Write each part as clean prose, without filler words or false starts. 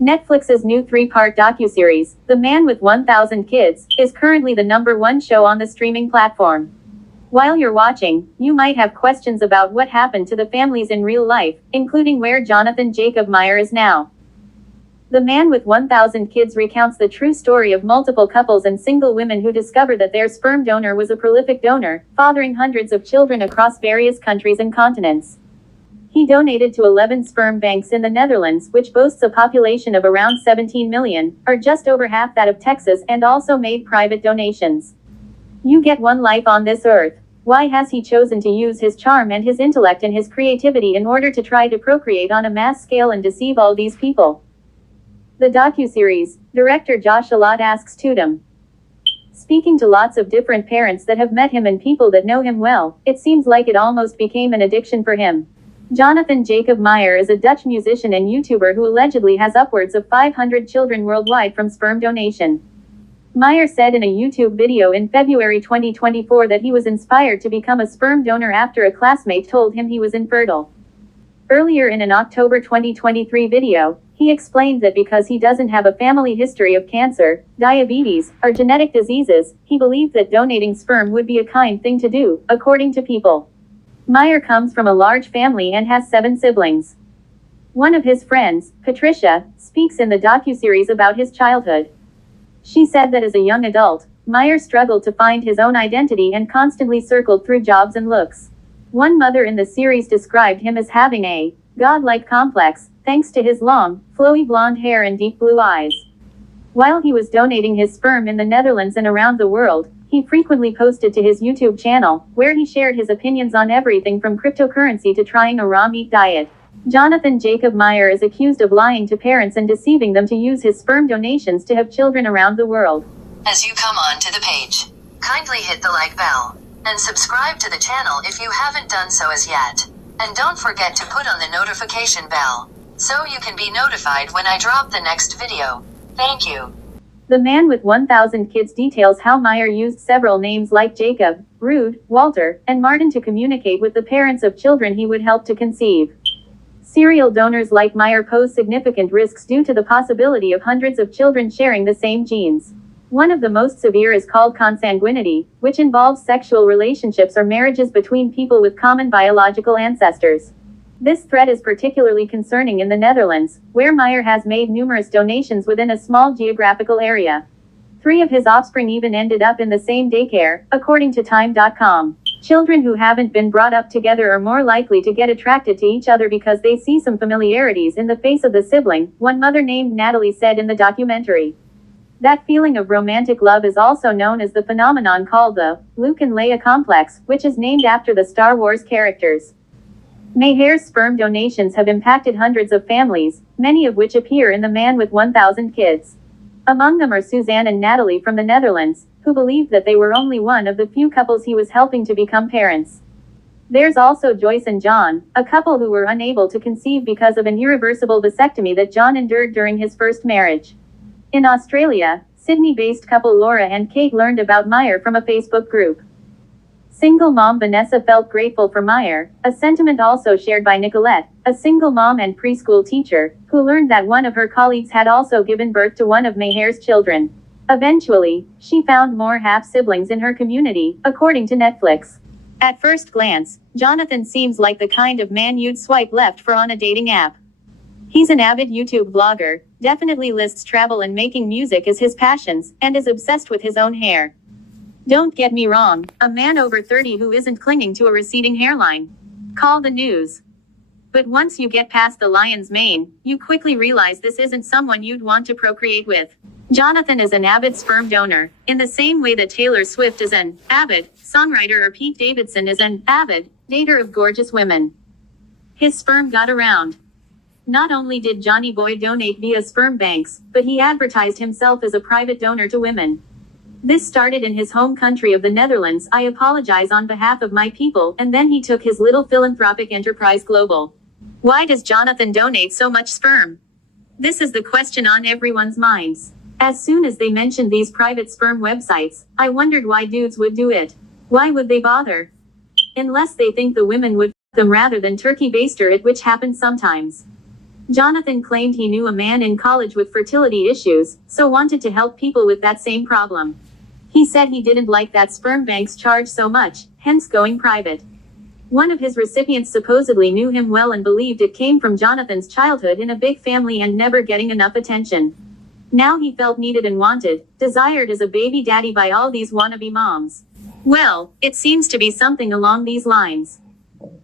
Netflix's new three-part docuseries, The Man with 1,000 Kids, is currently the #1 show on the streaming platform. While you're watching, you might have questions about what happened to the families in real life, including where Jonathan Jacob Meyer is now. The Man with 1,000 Kids recounts the true story of multiple couples and single women who discover that their sperm donor was a prolific donor, fathering hundreds of children across various countries and continents. He donated to 11 sperm banks in the Netherlands, which boasts a population of around 17 million, or just over half that of Texas, and also made private donations. You get one life on this earth. Why has he chosen to use his charm and his intellect and his creativity in order to try to procreate on a mass scale and deceive all these people? The docuseries, director Josh Alott asks Tudum. Speaking to lots of different parents that have met him and people that know him well, it seems like it almost became an addiction for him. Jonathan Jacob Meyer is a Dutch musician and YouTuber who allegedly has upwards of 500 children worldwide from sperm donation. Meyer said in a YouTube video in February 2024 that he was inspired to become a sperm donor after a classmate told him he was infertile. Earlier in an October 2023 video, he explained that because he doesn't have a family history of cancer, diabetes, or genetic diseases, he believed that donating sperm would be a kind thing to do, according to People. Meyer comes from a large family and has 7 siblings. One of his friends, Patricia, speaks in the docuseries about his childhood. She said that as a young adult, Meyer struggled to find his own identity and constantly circled through jobs and looks. One mother in the series described him as having a godlike complex, thanks to his long, flowy blonde hair and deep blue eyes. While he was donating his sperm in the Netherlands and around the world, he frequently posted to his YouTube channel, where he shared his opinions on everything from cryptocurrency to trying a raw meat diet. Jonathan Jacob Meyer is accused of lying to parents and deceiving them to use his sperm donations to have children around the world. As you come on to the page, kindly hit the like bell, and subscribe to the channel if you haven't done so as yet. And don't forget to put on the notification bell, so you can be notified when I drop the next video. Thank you. The Man with 1,000 Kids details how Meyer used several names like Jacob, Ruud, Walter, and Martin to communicate with the parents of children he would help to conceive. Serial donors like Meyer pose significant risks due to the possibility of hundreds of children sharing the same genes. One of the most severe is called consanguinity, which involves sexual relationships or marriages between people with common biological ancestors. This threat is particularly concerning in the Netherlands, where Meyer has made numerous donations within a small geographical area. 3 of his offspring even ended up in the same daycare, according to Time.com. Children who haven't been brought up together are more likely to get attracted to each other because they see some familiarities in the face of the sibling, one mother named Natalie said in the documentary. That feeling of romantic love is also known as the phenomenon called the Luke and Leia complex, which is named after the Star Wars characters. Meyer's sperm donations have impacted hundreds of families, many of which appear in The Man with 1,000 Kids. Among them are Suzanne and Natalie from the Netherlands, who believed that they were only one of the few couples he was helping to become parents. There's also Joyce and John, a couple who were unable to conceive because of an irreversible vasectomy that John endured during his first marriage. In Australia, Sydney-based couple Laura and Kate learned about Meyer from a Facebook group. Single mom Vanessa felt grateful for Meyer, a sentiment also shared by Nicolette, a single mom and preschool teacher, who learned that one of her colleagues had also given birth to one of Meyer's children. Eventually, she found more half-siblings in her community, according to Netflix. At first glance, Jonathan seems like the kind of man you'd swipe left for on a dating app. He's an avid YouTube vlogger, definitely lists travel and making music as his passions, and is obsessed with his own hair. Don't get me wrong, a man over 30 who isn't clinging to a receding hairline. Call the news. But once you get past the lion's mane, you quickly realize this isn't someone you'd want to procreate with. Jonathan is an avid sperm donor, in the same way that Taylor Swift is an avid songwriter or Pete Davidson is an avid dater of gorgeous women. His sperm got around. Not only did Johnny Boy donate via sperm banks, but he advertised himself as a private donor to women. This started in his home country of the Netherlands. I apologize on behalf of my people, and then he took his little philanthropic enterprise global. Why does Jonathan donate so much sperm? This is the question on everyone's minds. As soon as they mentioned these private sperm websites, I wondered why dudes would do it. Why would they bother? Unless they think the women would f them rather than turkey baster it, which happens sometimes. Jonathan claimed he knew a man in college with fertility issues, so wanted to help people with that same problem. He said he didn't like that sperm banks charge so much, hence going private. One of his recipients supposedly knew him well and believed it came from Jonathan's childhood in a big family and never getting enough attention. Now he felt needed and wanted, desired as a baby daddy by all these wannabe moms. Well, it seems to be something along these lines.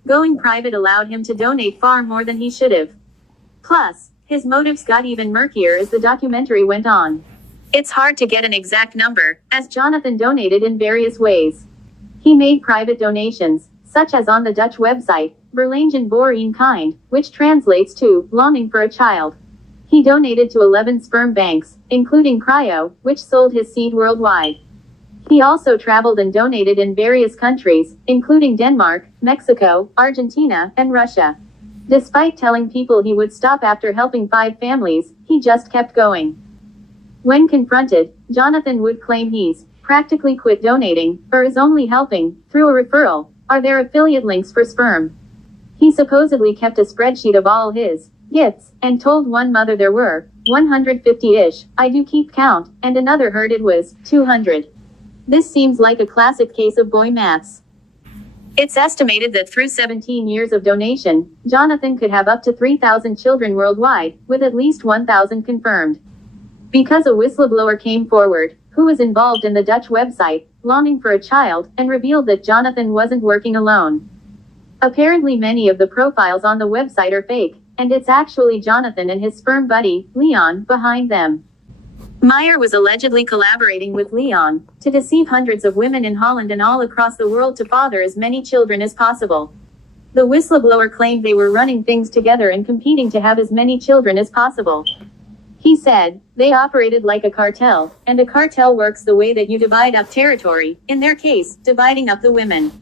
Going private allowed him to donate far more than he should have. Plus, his motives got even murkier as the documentary went on. It's hard to get an exact number, as Jonathan donated in various ways. He made private donations, such as on the Dutch website, Verlangen voor een kind, which translates to, longing for a child. He donated to 11 sperm banks, including Cryo, which sold his seed worldwide. He also traveled and donated in various countries, including Denmark, Mexico, Argentina, and Russia. Despite telling people he would stop after helping 5 families, he just kept going. When confronted, Jonathan would claim he's practically quit donating, or is only helping, through a referral, are there affiliate links for sperm. He supposedly kept a spreadsheet of all his gifts, and told one mother there were 150-ish, I do keep count, and another heard it was 200. This seems like a classic case of boy maths. It's estimated that through 17 years of donation, Jonathan could have up to 3,000 children worldwide, with at least 1,000 confirmed. Because a whistleblower came forward, who was involved in the Dutch website, longing for a child, and revealed that Jonathan wasn't working alone. Apparently many of the profiles on the website are fake, and it's actually Jonathan and his sperm buddy, Leon, behind them. Meyer was allegedly collaborating with Leon to deceive hundreds of women in Holland and all across the world to father as many children as possible. The whistleblower claimed they were running things together and competing to have as many children as possible. He said, they operated like a cartel, and a cartel works the way that you divide up territory, in their case, dividing up the women.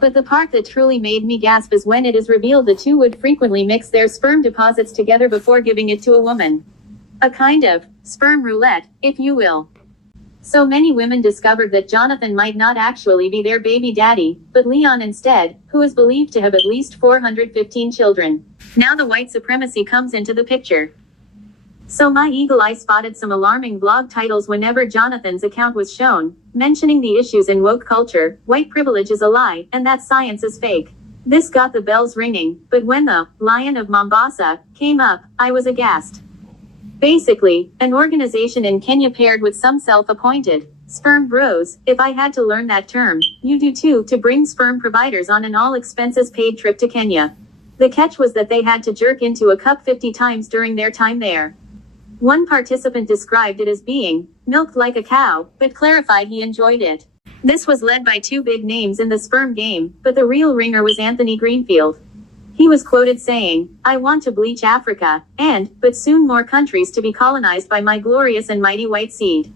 But the part that truly made me gasp is when it is revealed the two would frequently mix their sperm deposits together before giving it to a woman. A kind of sperm roulette, if you will. So many women discovered that Jonathan might not actually be their baby daddy, but Leon instead, who is believed to have at least 415 children. Now the white supremacy comes into the picture. So my eagle eye spotted some alarming blog titles whenever Jonathan's account was shown, mentioning the issues in woke culture, white privilege is a lie, and that science is fake. This got the bells ringing, but when the Lion of Mombasa came up, I was aghast. Basically, an organization in Kenya paired with some self-appointed sperm bros, if I had to learn that term, you do too, to bring sperm providers on an all-expenses-paid trip to Kenya. The catch was that they had to jerk into a cup 50 times during their time there. One participant described it as being milked like a cow, but clarified he enjoyed it. This was led by 2 big names in the sperm game, but the real ringer was Anthony Greenfield. He was quoted saying, I want to bleach Africa, but soon more countries to be colonized by my glorious and mighty white seed.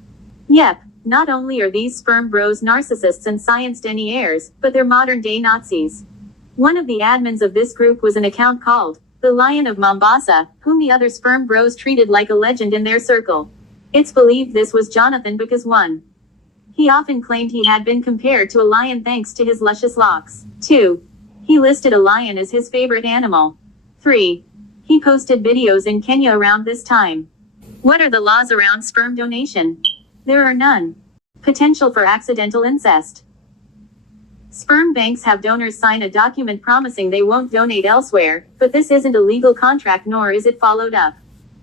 Yep, not only are these sperm bros narcissists and science deniers, but they're modern-day Nazis. One of the admins of this group was an account called the Lion of Mombasa, whom the other sperm bros treated like a legend in their circle. It's believed this was Jonathan because 1. He often claimed he had been compared to a lion thanks to his luscious locks. 2. He listed a lion as his favorite animal. 3. He posted videos in Kenya around this time. What are the laws around sperm donation? There are none. Potential for accidental incest. Sperm banks have donors sign a document promising they won't donate elsewhere, but this isn't a legal contract nor is it followed up.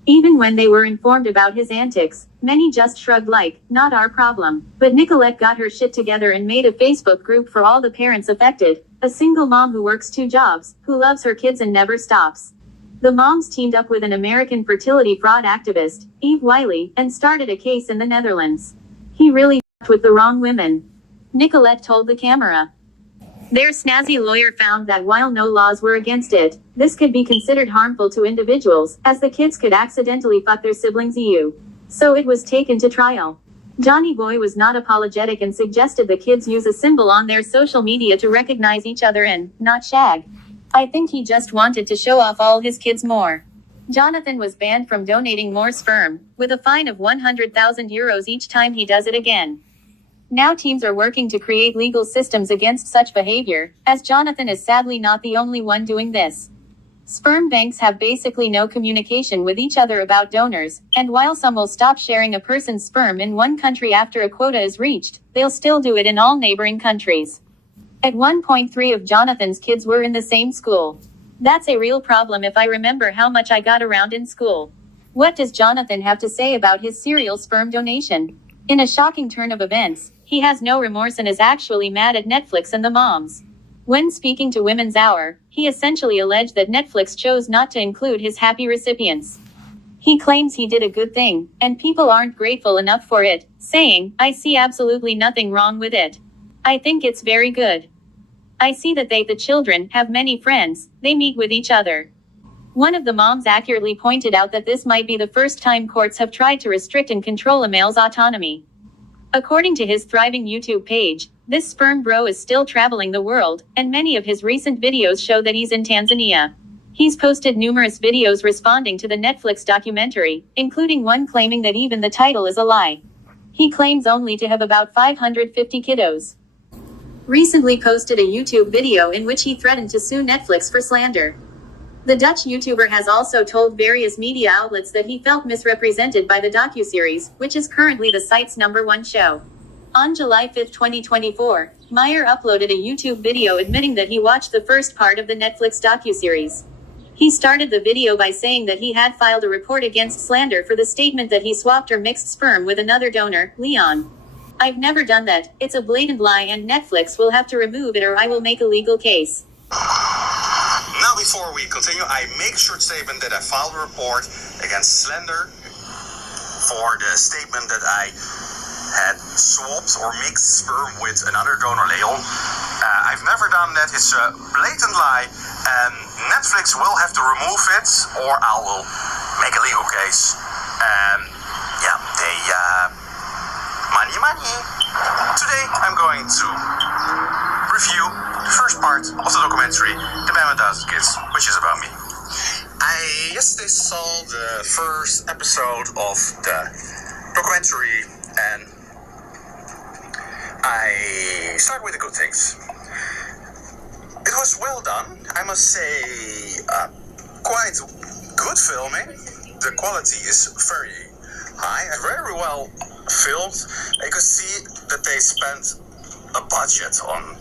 Even when they were informed about his antics, many just shrugged like, not our problem. But Nicolette got her shit together and made a Facebook group for all the parents affected, a single mom who works 2 jobs, who loves her kids and never stops. The moms teamed up with an American fertility fraud activist, Eve Wiley, and started a case in the Netherlands. He really f***ed with the wrong women. Nicolette told the camera. Their snazzy lawyer found that while no laws were against it, this could be considered harmful to individuals, as the kids could accidentally fuck their siblings. So it was taken to trial. Johnny Boy was not apologetic and suggested the kids use a symbol on their social media to recognize each other and not shag. I think he just wanted to show off all his kids more. Jonathan was banned from donating more sperm, with a fine of 100,000 euros each time he does it again. Now teams are working to create legal systems against such behavior, as Jonathan is sadly not the only one doing this. Sperm banks have basically no communication with each other about donors, and while some will stop sharing a person's sperm in one country after a quota is reached, they'll still do it in all neighboring countries. At one point, 3 of Jonathan's kids were in the same school. That's a real problem if I remember how much I got around in school. What does Jonathan have to say about his serial sperm donation? In a shocking turn of events, he has no remorse and is actually mad at Netflix and the moms. When speaking to Women's Hour, he essentially alleged that Netflix chose not to include his happy recipients. He claims he did a good thing, and people aren't grateful enough for it, saying, "I see absolutely nothing wrong with it. I think it's very good. I see that the children, have many friends, they meet with each other." One of the moms accurately pointed out that this might be the first time courts have tried to restrict and control a male's autonomy. According to his thriving YouTube page, this sperm bro is still traveling the world, and many of his recent videos show that he's in Tanzania. He's posted numerous videos responding to the Netflix documentary, including one claiming that even the title is a lie. He claims only to have about 550 kiddos. Recently posted a YouTube video in which he threatened to sue Netflix for slander. The Dutch YouTuber has also told various media outlets that he felt misrepresented by the docuseries, which is currently the site's #1 show. On July 5, 2024, Meyer uploaded a YouTube video admitting that he watched the first part of the Netflix docuseries. He started the video by saying that he had filed a report against slander for the statement that he swapped or mixed sperm with another donor, Leon. "I've never done that, it's a blatant lie and Netflix will have to remove it or I will make a legal case." Now before we continue, I make a short statement that I filed a report against slander for the statement that I had swapped or mixed sperm with another donor, Leon. I've never done that, it's a blatant lie, and Netflix will have to remove it or I will make a legal case. Money. Today I'm going to review the first part of the documentary, The Man with 1,000 Kids, which is about me. I yesterday saw the first episode of the documentary and I start with the good things. It was well done, I must say, quite good filming. The quality is very high and very well filmed. You can see that they spent a budget on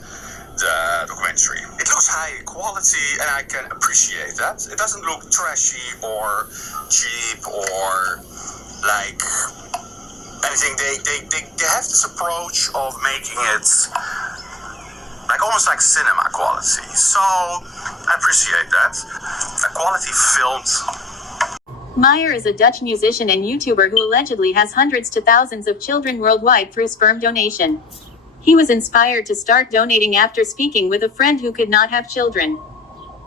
the documentary. It looks high quality and I can appreciate that. It doesn't look trashy or cheap or like anything. They have this approach of making it like almost like cinema quality. So I appreciate that. The quality filmed. Meyer is a Dutch musician and YouTuber who allegedly has hundreds to thousands of children worldwide through sperm donation. He was inspired to start donating after speaking with a friend who could not have children.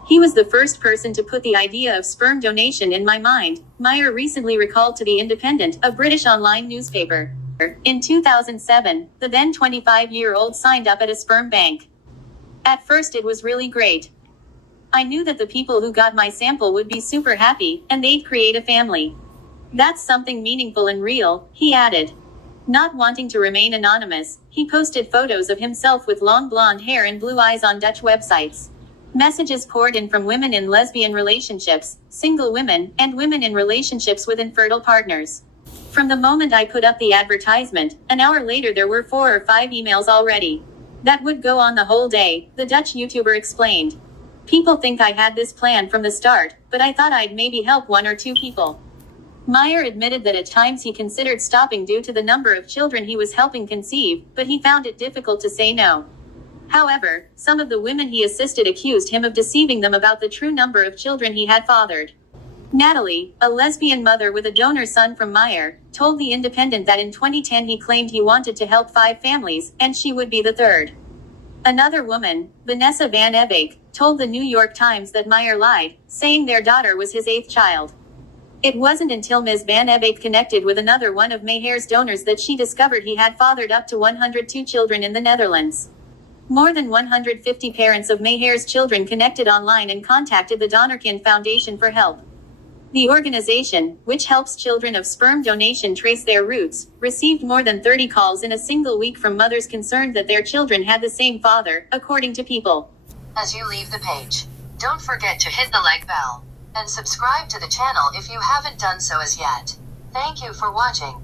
"He was the first person to put the idea of sperm donation in my mind," Meyer recently recalled to The Independent, a British online newspaper. In 2007, the then 25-year-old signed up at a sperm bank. "At first it was really great. I knew that the people who got my sample would be super happy, and they'd create a family. That's something meaningful and real," he added. Not wanting to remain anonymous, he posted photos of himself with long blonde hair and blue eyes on Dutch websites. Messages poured in from women in lesbian relationships, single women, and women in relationships with infertile partners. "From the moment I put up the advertisement, an hour later there were 4 or 5 emails already. That would go on the whole day," the Dutch YouTuber explained. "People think I had this plan from the start, but I thought I'd maybe help 1 or 2 people." Meyer admitted that at times he considered stopping due to the number of children he was helping conceive, but he found it difficult to say no. However, some of the women he assisted accused him of deceiving them about the true number of children he had fathered. Natalie, a lesbian mother with a donor son from Meyer, told The Independent that in 2010 he claimed he wanted to help 5 families, and she would be the 3rd. Another woman, Vanessa Van Ebeke, told the New York Times that Meyer lied, saying their daughter was his 8th child. It wasn't until Ms. Van Ebeke connected with another one of Meyer's donors that she discovered he had fathered up to 102 children in the Netherlands. More than 150 parents of Meyer's children connected online and contacted the Donorkind Foundation for help. The organization, which helps children of sperm donation trace their roots, received more than 30 calls in a single week from mothers concerned that their children had the same father, according to People. As you leave the page, Don't forget to hit the like bell and subscribe to the channel if you haven't done so as yet. Thank you for watching.